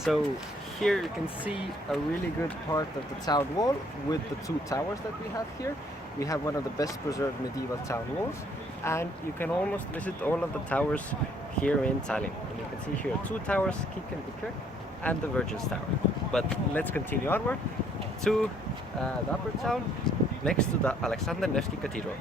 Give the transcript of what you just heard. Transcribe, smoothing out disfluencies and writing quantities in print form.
So here you can see a really good part of the town wall with the two towers that we have here. We have one of the best preserved medieval town walls, and you can almost visit all of the towers here in Tallinn. And you can see here two towers, Kik and Kirk, and the Virgin's Tower. But let's continue onward to the upper town next to the Alexander Nevsky Cathedral.